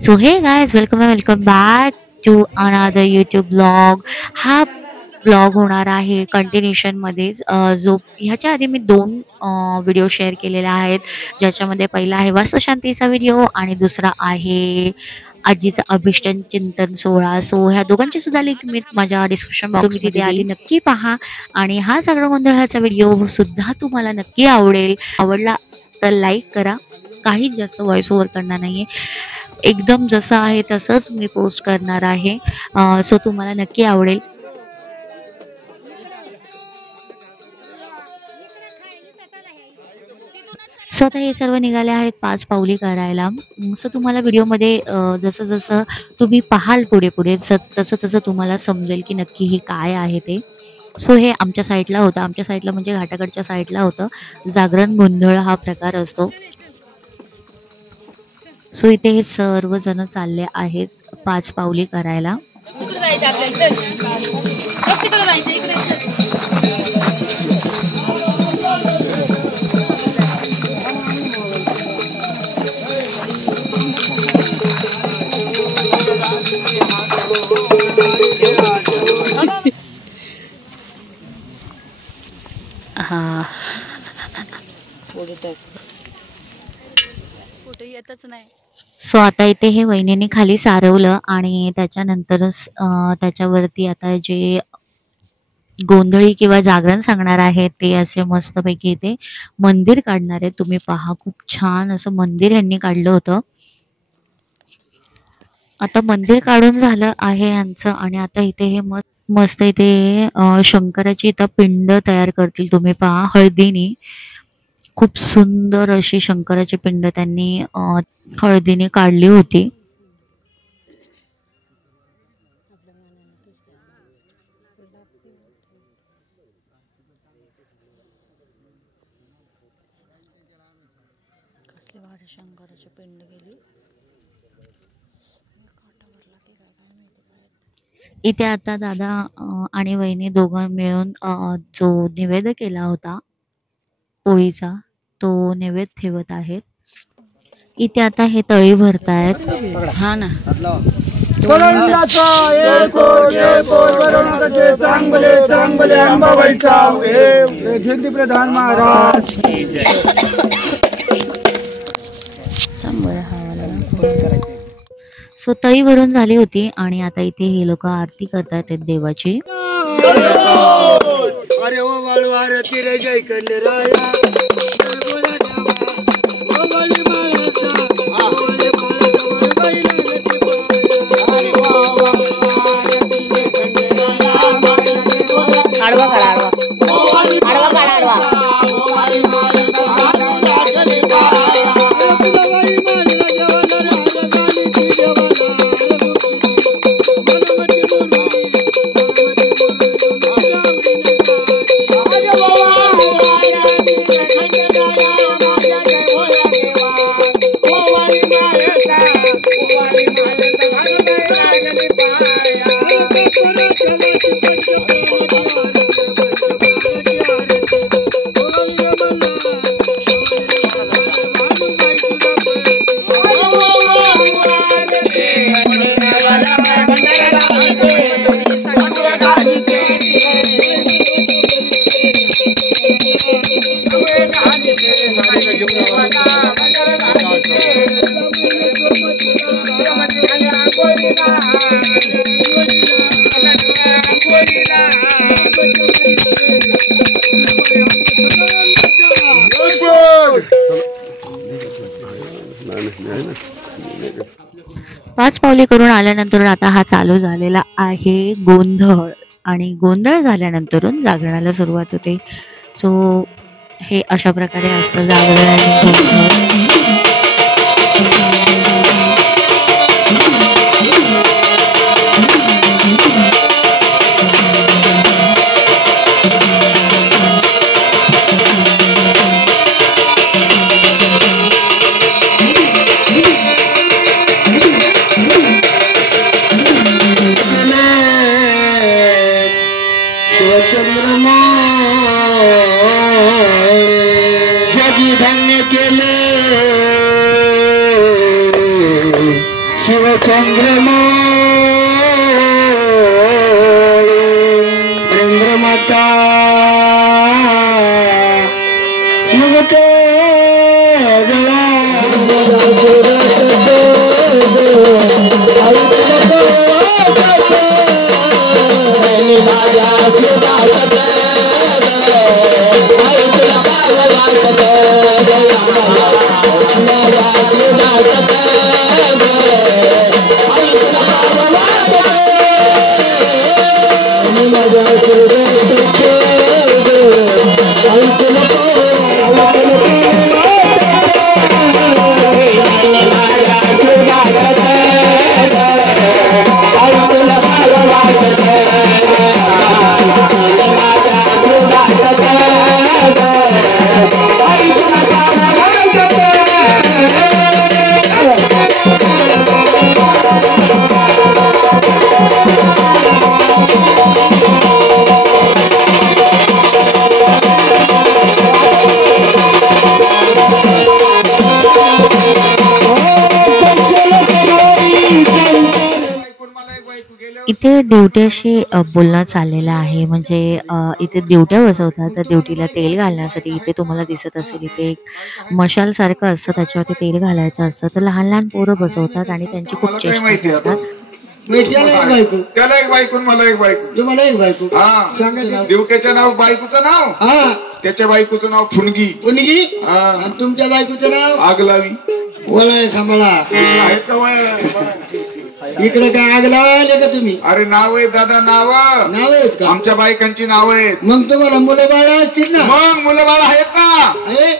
So hey guys, welcome back to another YouTube blog. हा blog होणार आहे कंटिन्यूशनमध्येच. जो ह्याच्या आधी मी दोन व्हिडिओ शेअर केलेले आहेत, ज्याच्यामध्ये पहिला आहे वास्तुशांतीचा व्हिडिओ आणि दुसरा आहे आजीचा अभिष्टन चिंतन सोहळा. सो ह्या दोघांची सुद्धा लिंक मी माझ्या डिस्क्रिप्शन बॉक्स तिथे आधी नक्की पहा. आणि हा सगळा गोंधळाचा व्हिडिओ सुद्धा तुम्हाला नक्की आवडला तर लाईक करा. काहीच जास्त व्हॉइस ओव्हर करणार नाहीये, एकदम जसं आहे तसंच मी पोस्ट करणार आहे. सो तुम्हाला नक्की आवडेल. सो आता हे सर्व निघाले आहेत 5 पावली करायला. सो तुम्हाला व्हिडिओमध्ये जसं जसं तुम्ही पाहाल पुढे तसं तसं तुम्हाला समजेल की नक्की हे काय आहे ते. सो हे आमच्या साईडला होतं, आमच्या साईडला म्हणजे घाटाकडच्या साईडला होतं. जागरण गोंधळ हा प्रकार असतो. सो इथे हे सर्वजण चालले आहेत 5 पावली करायला. हा येतच नाही. सो आता इथे हे वहिनीने खाली सारवलं आणि त्याच्यानंतरच त्याच्यावरती आता जे गोंधळी किंवा जागरण सांगणार आहे ते असे मस्तपैकी इथे मंदिर काढणार आहे. तुम्ही पहा, खूप छान असं मंदिर यांनी काढलं होतं. आता मंदिर काढून झालं आहे यांचं आणि आता इथे हे मस्त इथे शंकराची इथं पिंड तयार करतील. तुम्ही पहा, हळदीनी खूप सुंदर अशी शंकराची पिंड त्यांनी हळदीने काढली होती. शंकराची पिंड गेली इथे. आता दादा आणि वहिनी दोघं मिळून जो निवेद केला होता पोळीचा तो नैवेद्य ठेवत आहेत. इथे आता हे तळी भरतायत. हा ना, प्रधान महाराज. सो तळी भरून झाली होती आणि आता इथे हे लोक आरती करतात देवाची. अरे ओ वाळवार तिरे जय कंडराया पाच पावली करून आल्यानंतर आता हा चालू झालेला आहे गोंधळ. आणि गोंधळ झाल्यानंतरून जागरणाला सुरुवात होते. सो हे अशा प्रकारे असतं जागरण आणि गोंधळ. जगी धन्य केले शिवचंद्रमा चंद्रमाता युवते गळा इथे ड्युट्याशी बोलणं चाललेलं आहे. म्हणजे इथे ड्युट्या बसवतात, तर ड्युटीला तेल घालण्यासाठी इथे तुम्हाला दिसत असेल इथे एक मशालसारखं असतं, त्याच्यावरती तेल घालायचं असतं. तर लहान लहान पोरं बसवतात आणि त्यांची खूप चेष्टा करतात. त्याला एक बायको मला एक बायको तुम्हाला एक बायको हा ड्युट्याचं नाव बायकोचं नाव हा त्याच्या बायकोचं नाव फुनगी पुणगी हा आणि तुमच्या बायकोचं नाव आग लावी वळाय सांभाळा आहेत का वळ? इकडे काय आग लावायले का तुम्ही अरे नाव आहेत दादा नाव नाव आहेत का आमच्या बायकांची नाव आहेत. मग तुम्हाला मुलं बाळ असतील ना मग मुलं बाळ आहेत ना. आहे?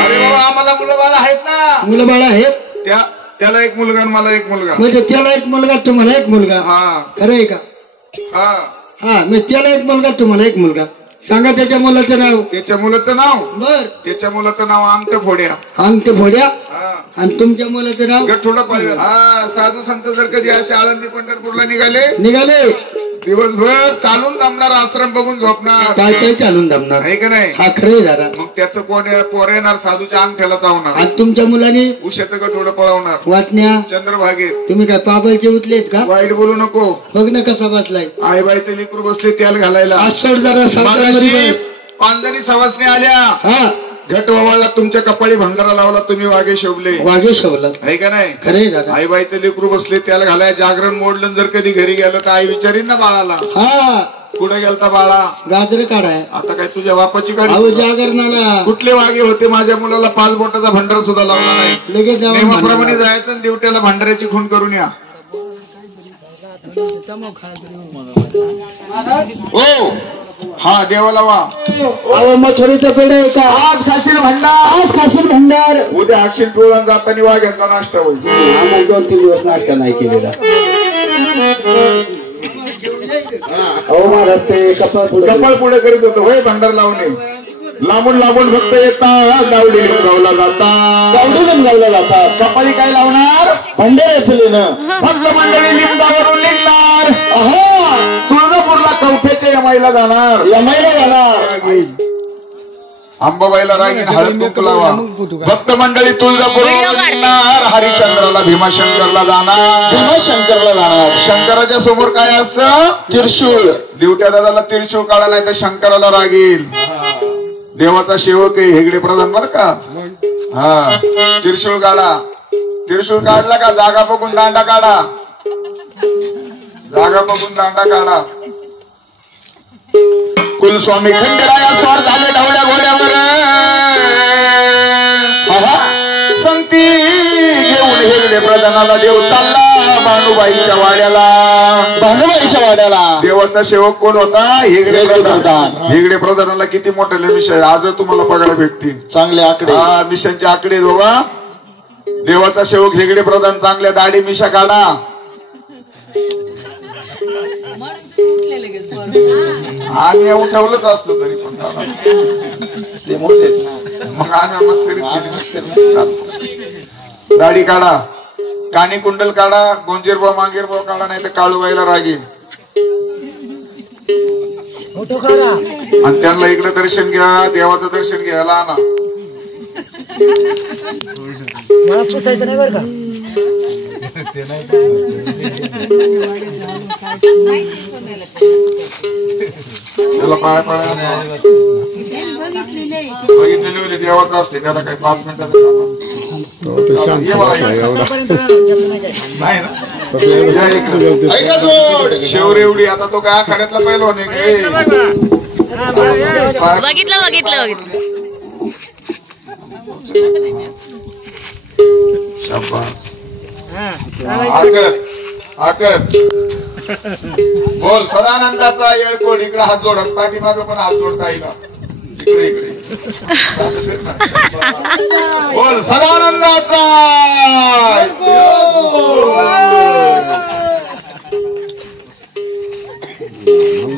अरे बाबा आम्हाला मुलं बाळ आहेत ना. मुलं बाळ आहेत त्याला एक मुलगा आणि मला एक मुलगा. म्हणजे त्याला एक मुलगा तुम्हाला एक मुलगा हा खरं आहे का हा हा मग त्याला एक मुलगा तुम्हाला एक मुलगा सांगा त्याच्या मुलाचं नाव त्याच्या मुलाचं नाव बर त्याच्या मुलाचं नाव अंक फोड्या अंक फोड्या हा आणि तुमच्या मुलाचं नाव गठोडा पाहिजे. हा साधू संत जर कधी असे आळंदी पंढरपूरला निघाले दिवसभर चालून जमणार आश्रम बघून झोपणार काय काय चालून जमणार आहे का नाही. हा खरं जरा मग त्याचं पोर येणार साधूच्या अंगठ्याला चावणार आणि तुमच्या मुलांनी उशाचं गठोडं पळवणार वाटण्या चंद्रभागेत. तुम्ही काय पाबलचे उचलेत का वाईट बोलू नको. बघ ना कसा बसलाय आईबाईचे लेकरू बसले तेल घालायला. आजचड जरा मगाशी पांजणी सवासणी आल्या हा घट ववाळला तुमच्या कपाळी भंडारा लावला तुम्ही वाघे शोभले वाघे शोभला आहे का नाही. खरे दादा आईबाईचे लेकरू बसले त्याला घालाय जागरण मोडलं जर कधी घरी गेलं तर आई विचारीन ना बाळाला हा कुठे गेलता बाळा गाजर काढाय आता काय तुझ्या बापाची अहो गाडी. जागरणाला कुठले वाघे होते माझ्या मुलाला 5 बोटाचा भंडारा सुद्धा लावला नाही. लगेच जाऊन नेमाप्रमाणे भांडायला. जायचं आणि देवट्याला भंडाऱ्याची खून करून या. हो हा देवाला वा अहो मथुरीचं पेढ आहे का आज खाशील भंडार आज खाशील भंडार उद्या अक्षर टोळून जाताना वाघ्यांचा नाश्ता होईल. आम्हाला 2-3 दिवस नाश्ता नाही केलेला अहो महाराज ते कपाळ पुढे करीत होतो होय भंडार लावणे. लांबून लांबून भक्त येतात गावडी लिंगावला जातात कपाळी काय लावणार भंडाऱ्याचं लेणं. भक्त मंडळी लिंगावरून निघणार तुळजापूरला कवठ्याच्या यमाईला जाणार अंबाबाईला रागीन हळद कुंकू लावा. भक्त मंडळी तुळजापूरला निघणार हरिश्चंद्राला भीमाशंकरला जाणार. शंकराच्या समोर काय असतं त्रिशूळ. दिवट्या दादाला त्रिशूळ काढा नाही तर शंकराला राग येईल. देवाचा सेवक आहे हेगडे प्रधान बर का. हा त्रिशूळ काढा. त्रिशूळ काढला का जागा बघून दांडा काढा. कुलस्वामी खंडेराया स्वार झाले ढवळ्या घोड्यावर संगती घेऊन हेगडे प्रधानाला देव चालला भानुबाईच्या वाड्याला. देवाचा सेवक कोण होता हेगडे प्रधान. हेगडे प्रधानाला किती मोठे विषय आज तुम्हाला बघायला भेटतील. चांगले आकडे मिशनचे आकडे बाबा. देवाचा सेवक हेगडे प्रधान चांगल्या दाढी मिशा काढा. आम्ही उठवलंच असतो तरी पण ते मोठे मग आम्ही मस्करी दाढी काढा कानी कुंडल काढा गोंजीरभाव मांगीरभाव काढा नाही तर काळूबाईला रागी आणि त्यांना इकडे दर्शन घ्या देवाचं दर्शन घ्यायला आणा. मला पुसायचं नाही बरं का. त्याला पाय पडायला बघितलेली होती देवाच असते त्याला काही 5 मिनिटात नाही ना. ऐका जोड शेवरेवली आता तो काय आखाड्यातला पहिलवान आहे बघितलं बघितलं बघितलं. बोल सदानंदाचा येळकोट इकडे हात जोड पाठीमागं पण हात जोडता येईल इकडे इकडे बोल सदानंदाचा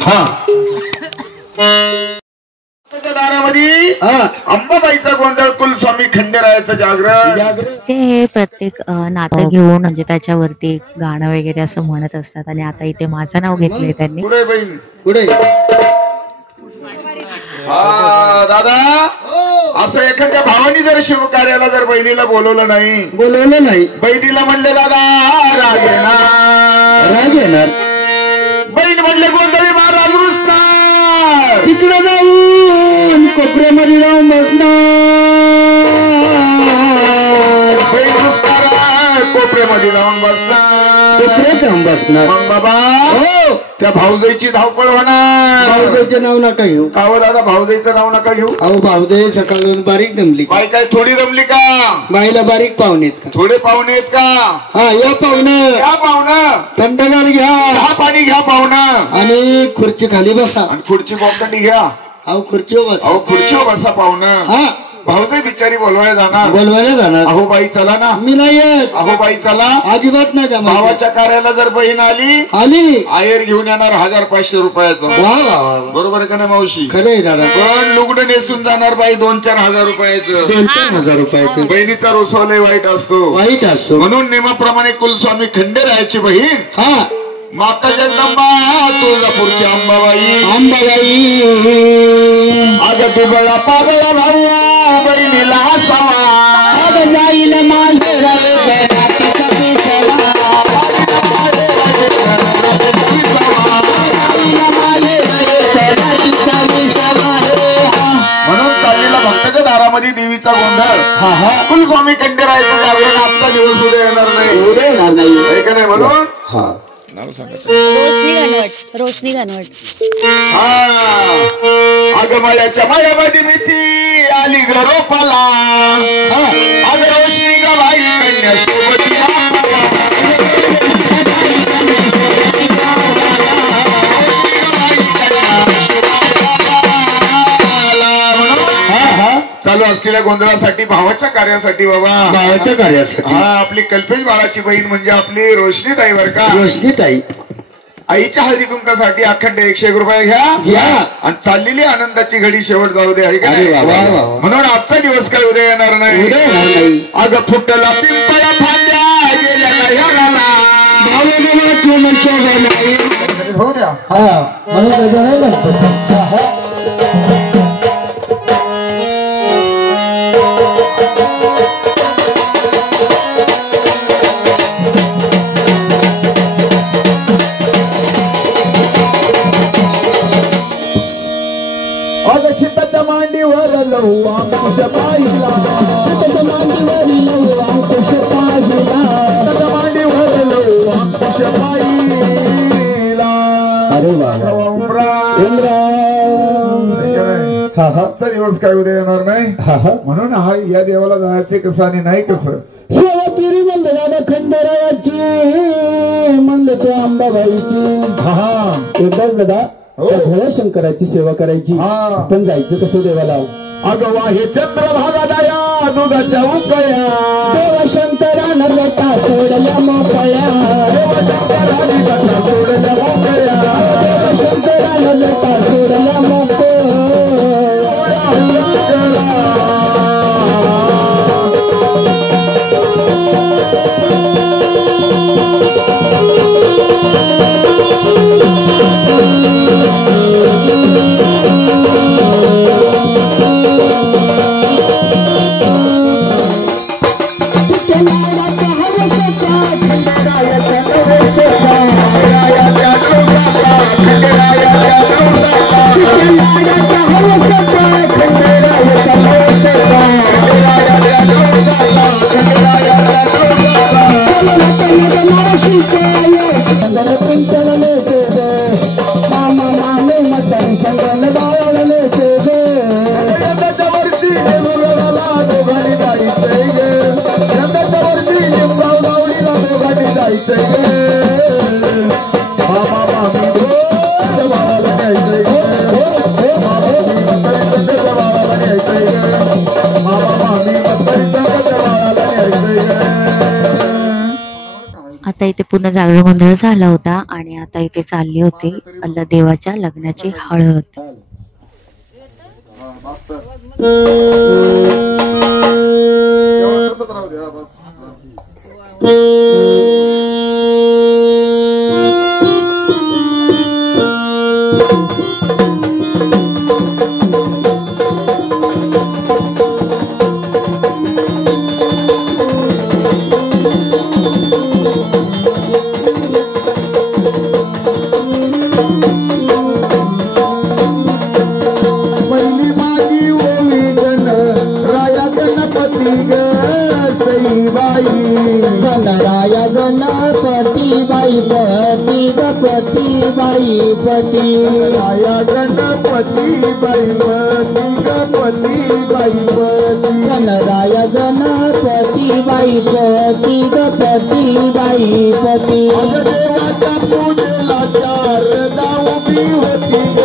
हा दारामध्ये अंबाबाईचा गोंधळ कुलस्वामी खंडेरायाचं जागरण ते प्रत्येक नातं घेऊन म्हणजे त्याच्यावरती गाणं वगैरे असं म्हणत असतात. आणि आता इथे माझं नाव घेतलंय त्यांनी. पुढे बहीण पुढे दादा असं एखाद्या भावानी जर शिवकार्याला जर बहिणीला बोलवलं नाही बहिणीला म्हणले दादा राग येणार बहीण म्हणले गोंधळी महाराज रुसणार तिकडे जाऊन कोपऱ्यामध्ये जाऊन बसणार बहीण रुसणार कोपऱ्यामध्ये जाऊन बसणार मग बाबा हो त्या भाऊजाईची धावपळ होणार. भाऊजाईचं नाव नका घेऊ. अहो दादा भाऊजाईचं नाव नका घेऊ. अहो भाऊजाई सकाळून बारीक जमली. बाई काय थोडी रमली का. बाईला बारीक पाहुणेत का. थोडे पाहुणे आहेत का. हा या पाहुणं थंडगार घ्या चहा पाणी घ्या पाहुणं आणि खुर्ची खाली बसा आणि खुर्ची बॉम्बी घ्या. अहो खुर्चीवर बसा. अहो खुर्चीवर बसा पाहुणं. हा भाऊजाई बिचारी बोलवायला जाणार. अहो बाई चला ना. मी नाही येत. अहो बाई चला. अजिबात नाही जमा. भावाच्या कार्याला जर बहीण आली आयर घेऊन येणार 1500 रुपयाचं. बरोबर आहे का नाही मावशी. खरंय दादा. पण लुगडं नेसून जाणार बाई 2-4 हजार रुपयाचं. 2-4 हजार रुपयाचं. बहिणीचा रोसवा लय वाईट असतो. म्हणून नेमाप्रमाणे कुलस्वामी खंडेरायाची बहीण हा माता जगदंबा तुळजापूरची अंबाबाई अग तू गळा पागळा भाऊ बहिणीला समा जाईल म्हणून चाललेला भक्ताच्या दारामध्ये देवीचा गोंधळ कुलस्वामी खंडेरायाचं जागरण आजचा दिवस उद्या येणार नाही का नाही. म्हणून रोशनी घनवट आगमळ्याच्या मायामध्ये मिती आली गरोपाला अग रोशनी ग बाई कन्या सोबती चालू असलेल्या गोंधळासाठी भावाच्या कार्यासाठी बाबा भावाच्या कार्यासाठी आपली कल्पेश बाळाची बहीण म्हणजे आपली रोशनी ताई बर का. रोशनी ताई आईच्या हळदी कुंकासाठी अखंड 101 रुपये घ्या आणि चाललेली आनंदाची घडी शेवट जाऊ दे. म्हणून आजचा दिवस काय उद्या येणार नाही. अगं फुटला पिंपळा फांद्या गेल्या नाही हो द्या. शीताच्या मांडीवर लहू अंकुश पाहिला शीताच्या मांडीवर लहू अंकुश पाहिला शीताच्या मांडीवर लहू अंकुश पाहिला. अरे आजचा दिवस काय उद्या येणार नाही. म्हणून हा या देवाला जायचे कसं आणि नाही कसं. शेवा तुरी म्हणलं दादा खंडेरायाची म्हणलं ते अंबाबाईची. एकदाच दादा भोळ्या शंकराची सेवा करायची पण जायचं कसं देवाला. अगवा हे चंद्रभागा दया दुधाच्या उकळ्या देवा शंकरानं लटा सोडल्या मोकळ्या देवा शंकरानं लटा सोडल्या मोकळ्या देवा शंकरानं लटा सोडल्या मोकळ्या. आता इथे पूर्ण जागरण गोंधळ झाला होता आणि आता इथे चालली होती देवाच्या लग्नाची हळद. राया गणपती बाई पती गणपती बाई पती गणराया गणपती बाई पती गणपती बाई पती देवाच्या पूजेला शारदा उभी होती ग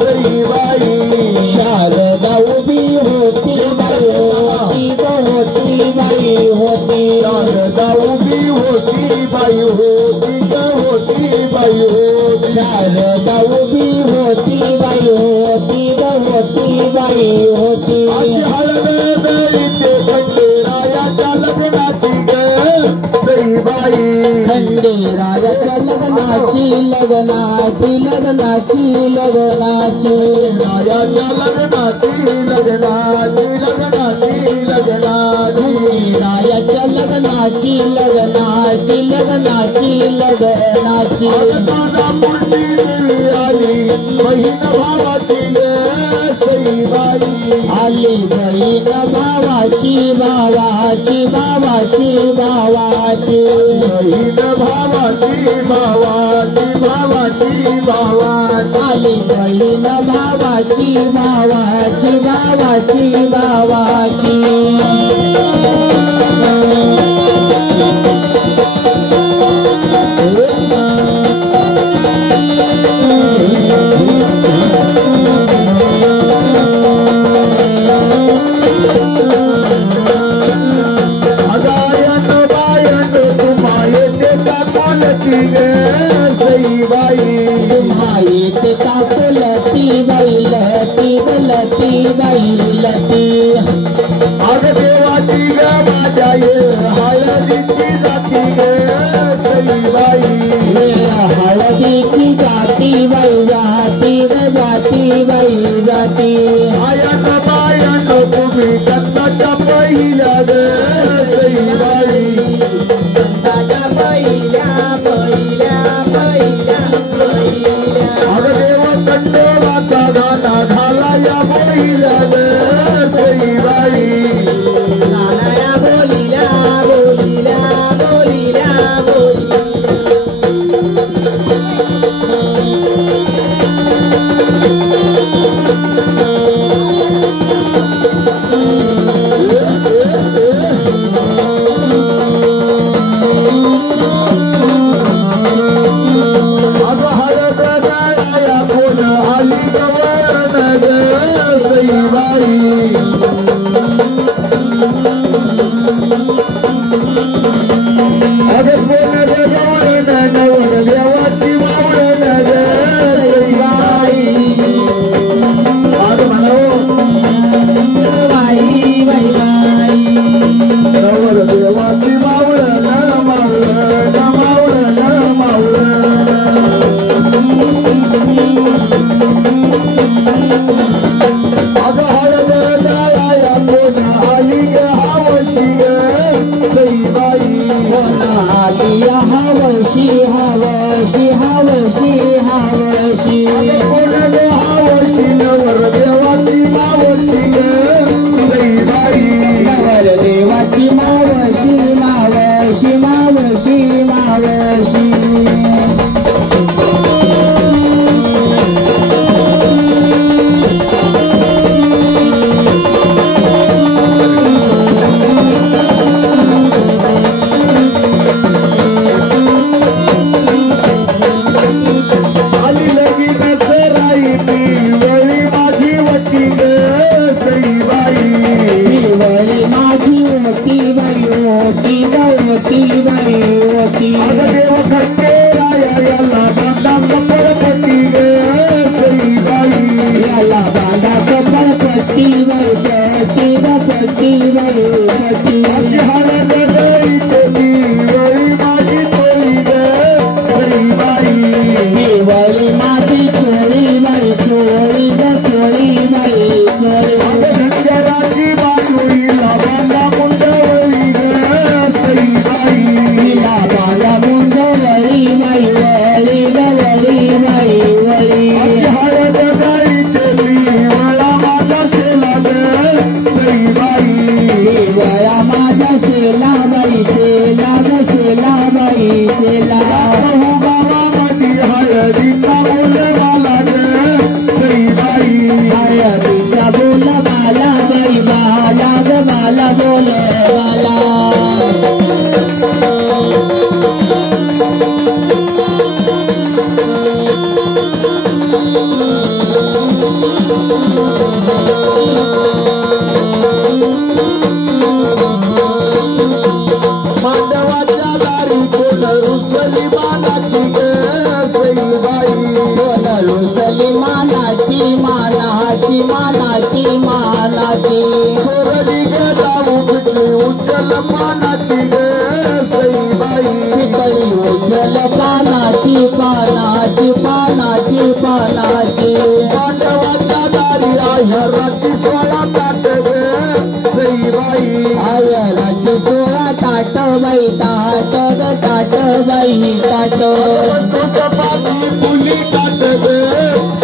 सईबाई शारदा उभी होती बाई होती बाई होती शारदा उभी होती बाई होती ग होती बाई होती शारदा उभी होती बाई होती ग होती बाई होती हळद इथे खंडेरायाच्या लग्नाची ग सईबाई खंडेरायाच्या लग्नाची लग्नाची लग्नाची लग्नाची रायाच्या लग्नाची लग्नाची लग्नाची लग्नाची रायाच्या लग्नाची लग्नाची लग्नाची लग्नाची मूर्ती देवी आली बहीण भावाची सईबाई आली बहीण भावाची भावाची भावाची भावाची बहीण भावाची भावाची भावाची भावाची आली बहीण भावाची भावाची भावाची भावाची अग देवाची ग माझ्या हळदीची जाती ग सईबाई हळदीची जाती बाई जाती ग जाती बाई जाती आयन बायन तुम्ही कंदाच्या पहिल्या ग सईबाई कंदाच्या पहिल्या पहिल्या पहिल्या पहिल्या अग देव कंडोबाचा गाणा घाला या पहिल्या ग सईबाई नानाया बोलिल्या बोलिल्या बोलिल्या बोलिल्या अग हळद गाया कोण आली गवळण ग सईबाई अग कोण गवळण नवर देवाची मावळण ग सईबाई अग म्हणो बाई बाई बाई नवर देवाची मावळण मावळण मावळण मावळण अग हळद गाया कोण आली ग वळी ग पट्टी बाई पट्टी अशी हळद गळी कोणी वळी माझी चोळी ग बाई वळी माझी चोळी बाई चोळी ग चोळी बाई चोळी धनगराची बाजू हिला बांधा मुंड वळी ग सई बाई हिला बांधा मुंड वळी बाई वळी ग वळी बाई वळी हळद गळी कोणी वळा माझा शेला ग सई बाई वळा माझा शेला बाई शेला ग शेला बाई शेला गावामध्ये हळदीचा बोल मला ग सई बाई हळदीचा बोल मला बाई मला ग मला बोल मला मांडवाच्या दारी कोण रुसली मानाची ग सई बाई कोण रुसली मानाची मानाची मानाची मानाची कोरडी ग जाऊ पिटली उचल पानाची ग सई बाई पितळी उचल पानाची पानाची पानाची पानाची मांडवाच्या दारी आहराची 16 ताट ग सई बाई आहराची 16 ताट बाई ताट ग ताट बाई ताट चपाती फुली ताट ग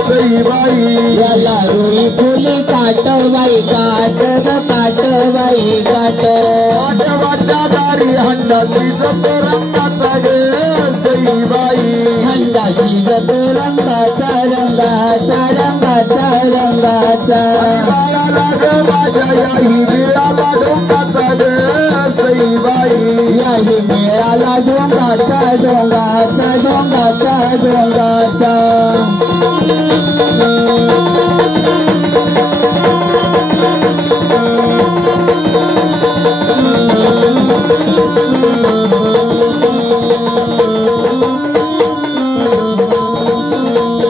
सई बाई याला रुई फुली काट बाई काट ग काट बाई काट मांडवाच्या दारी हंडाची जप रंगाचा ग सई बाई हंडाशी जप रंगाचा रंगाचा रंगाचा रंगाचा बाळाला ग माझ्या याही बिळाला डोंगाचा ग सई बाई याही बिळाला डोंगाचा डोंगाचा डोंगाचा डोंगाचा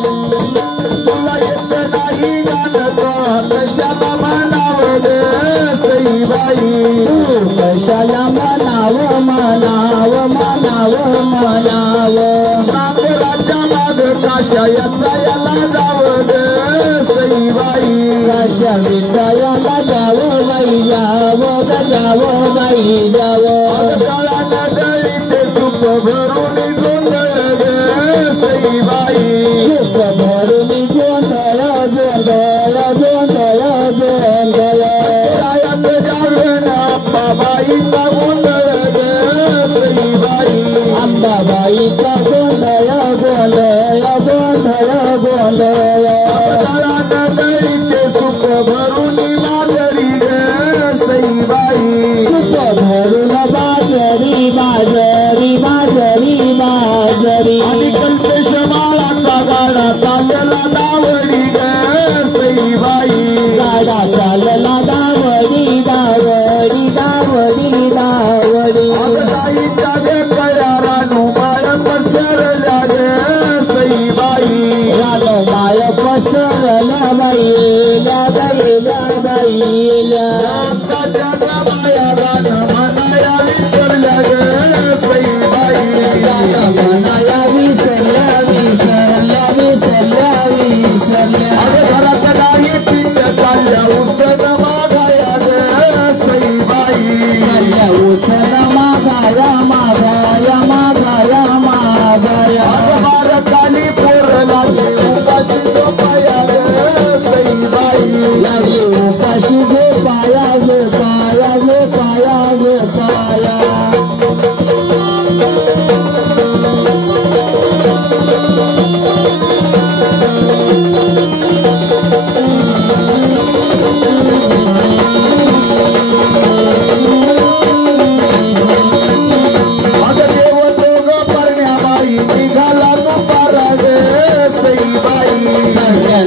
तुला येत नाही गाणं कशाला म्हणावं ग सई बाई तू कशाला म्हणावं म्हणावं म्हणावं म्हणावं नांगराच्या माग काशा याचा याला जावं ग सई बाई काशा विद्याला जावं बाई जावं ग जावं बाई जावं काळानं गळी ते तूप भरून गोंधळ ग सई बाई तूप भरून गोंधळ गोंधळ गोंधळ गोंधळ रायात जागरण अंबाबाईचा गोंधळ ग सई बाई अंबाबाईचा गोंधळ गोंधळ गोंधळ गोंधळ काळानं गळी ते सूप भरून माघारी ग सई बाई सूप भरून बाजरी बाजरी बाजरी बाजरी आणि कल्पेश माळाचा गाडा चालला दावडी ग सई बाई गाडा चालला दावडी दावडी दावडी दावडी गाईच्या बेकळ्या रानू माळ पसरल्या ग सई बाई रानू माळ पसरल्या बाईला गाईला बाईला बाया गाणं म्हणाया विसरल्या ग सई बाई गाणं म्हणाया विसरल्या विसरल्या विसरल्या विसरल्या घरात नाही पिंड चालल्या उसन मागाया ग सई बाई चालल्या उसन मागाया मागाया मागाया मागाया बार खाली पोर लागली उपाशी झोपाया ग सई बाई लागली उपाशी झोपाया झोपाया झोपाया झोपाया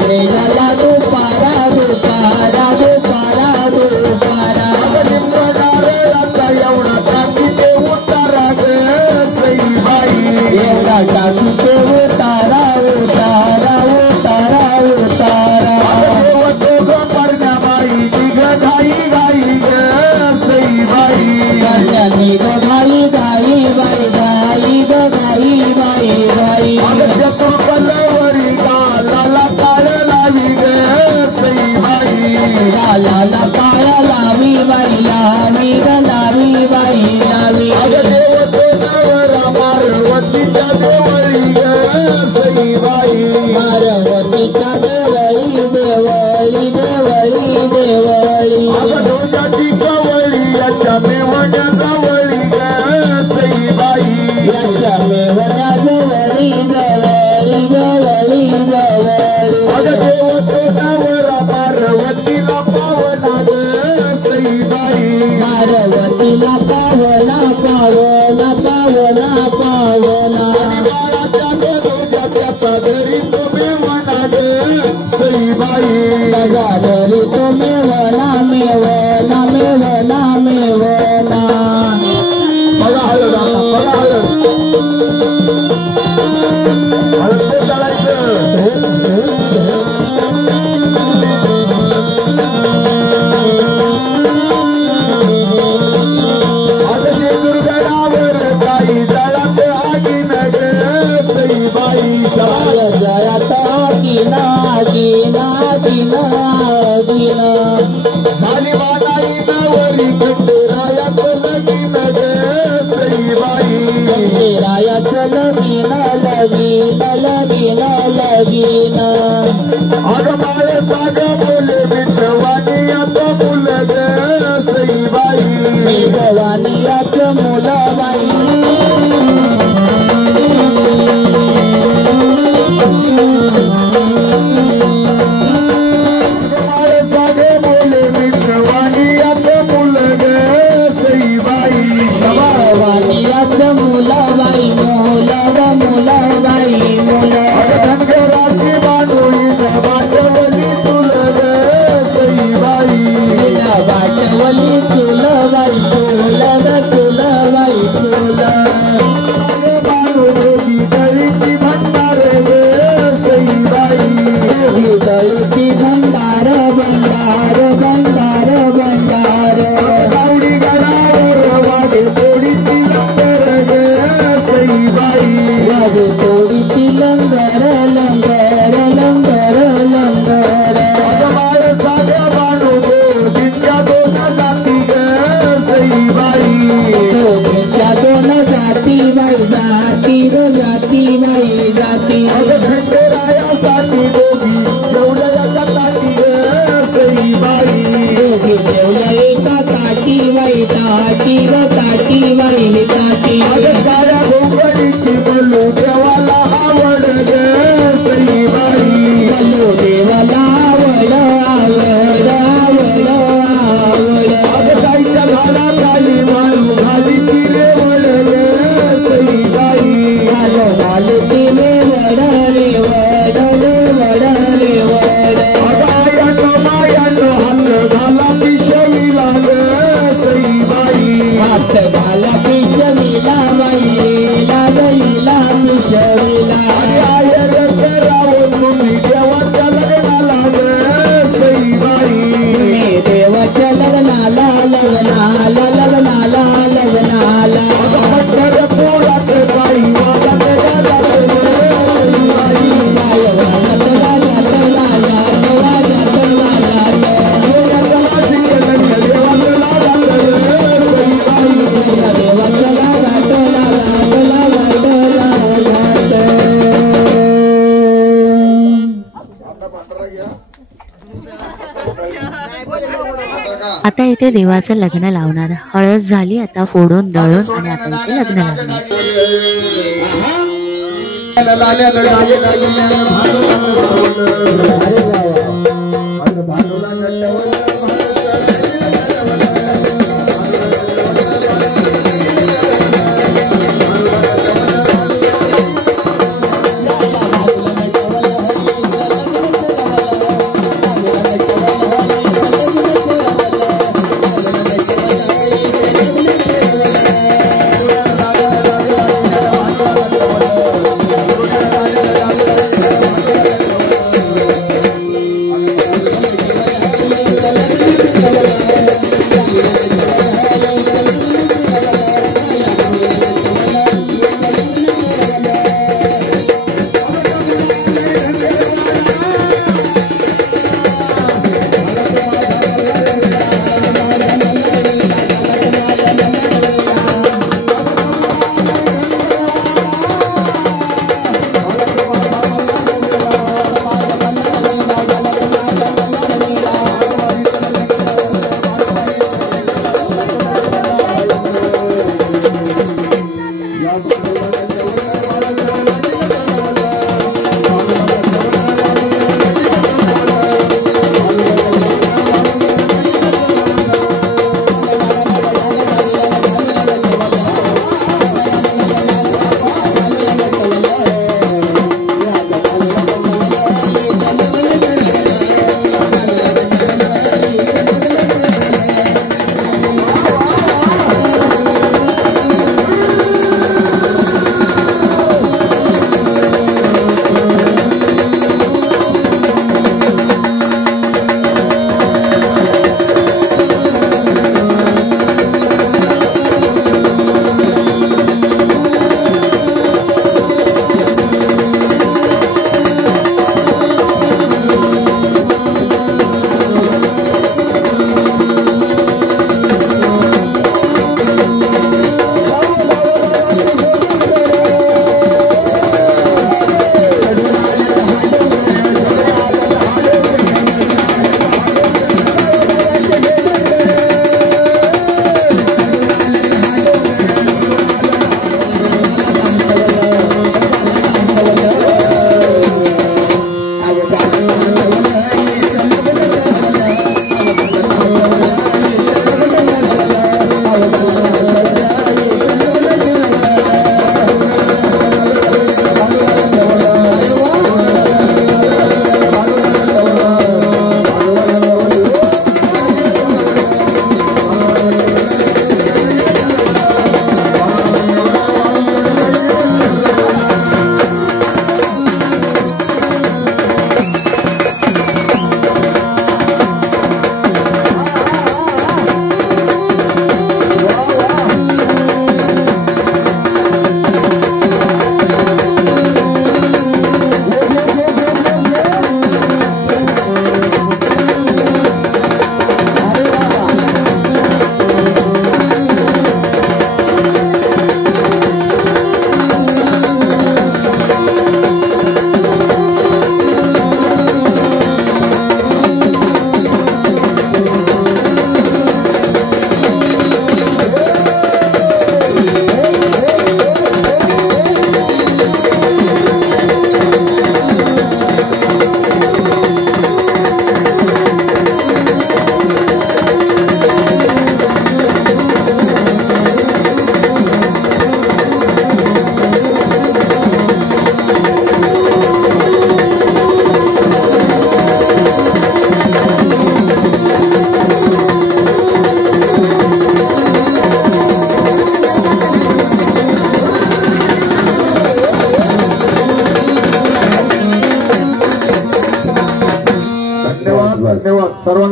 निघाला दुपारा दुपारा दुपारा दुपारा पाय लावी बाई लावी लावी बाई लावी देव तोंडावर पार्वतीच्या देवळी गई बाई पार्वतीच्या देवळी देवळी देवळी देवळी डोंगाची कवळी याच्या मेवण्याचा वळी गई बाई याच्या मेवण्या जवळी जवळी जवळी जवळी देव तोंडावर पार्वतीला पावना गई बाई पार्वतीला पावना पावना पावना पावना बाळाच्या त्याचा घरी तुम्ही म्हणा गई बाई त्याचा घरी तुम्ही म्हणा मेवना मेवना मेवना बघा हळद आता बघा हळद लगीन लगीन लगीन अग बाळ साग बोले विठवानियाच मुल ग सईबाई विठवानियाच मुल बाई आता इथे देवाचं लग्न लावणार. हळद झाली, आता फोडून दळून आणि आता इथे लग्न लागणार.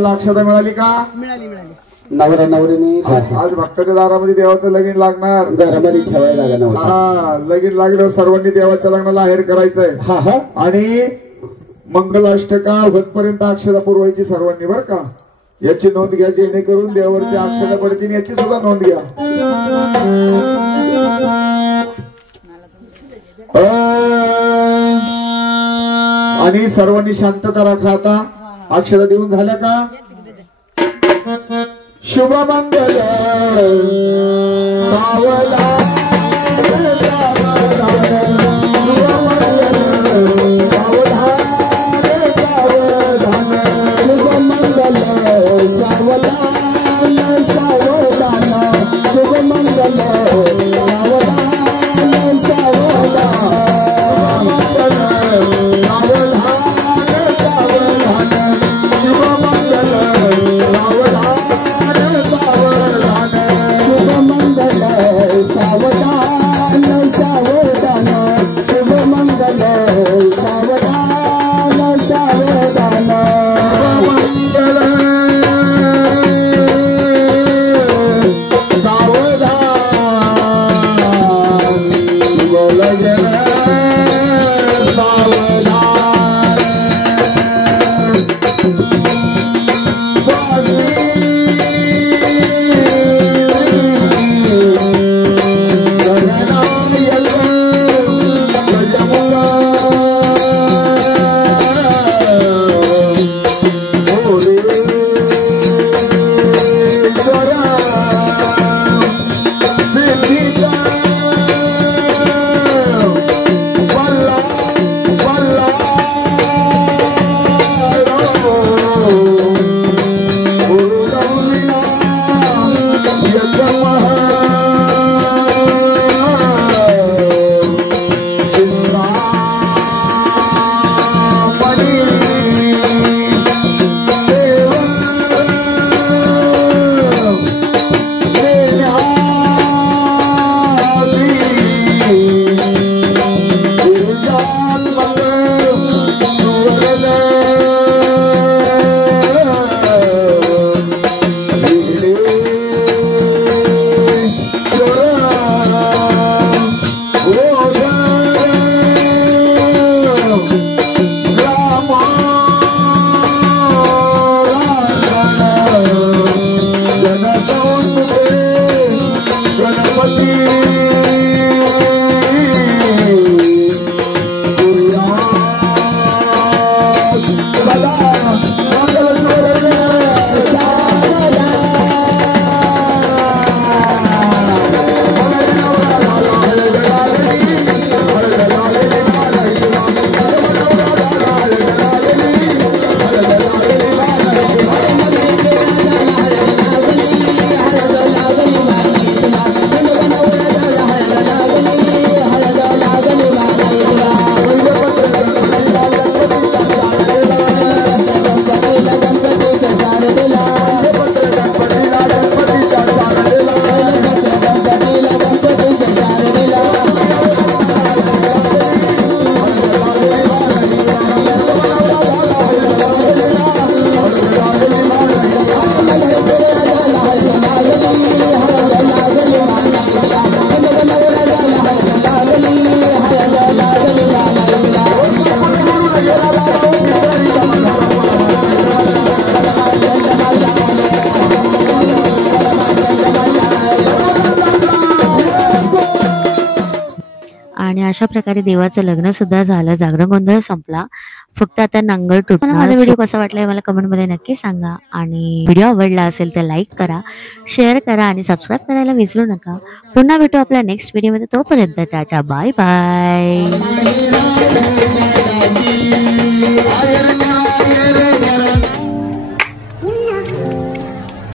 नवऱ्याला अक्षता मिळाली का? नवरा नवरीने आज भक्ताच्या दारामध्ये देवाचं लगीन लागणार, घरामध्ये ठेवायला लागला नव्हता. हा लगीन लागलं सर्वांनी देवाच्या लग्नाला आहेर करायचंय. हा हा आणि मंगलाष्टका होतपर्यंत अक्षता पुरवायची सर्वांनी बर का. याची नोंद घ्या जेणेकरून देवावरची अक्षता पडतील याची सुद्धा नोंद घ्या. आणि सर्वांनी शांतता राखा. आता अक्षता देऊन झाल्या का? शुभ मंगल सावधान आणि अशा प्रकारे देवाचं लग्न सुद्धा झालं. जागरण गोंधळ संपला. फक्त आता नांगर तुटणार. माझा व्हिडिओ कसा वाटलाय मला कमेंटमध्ये नक्की सांगा. आणि व्हिडिओ आवडला असेल तर लाईक करा, शेअर करा आणि सबस्क्राईब करायला विसरू नका. पुन्हा भेटू आपल्या नेक्स्ट व्हिडिओमध्ये. तोपर्यंत टाटा, बाय बाय.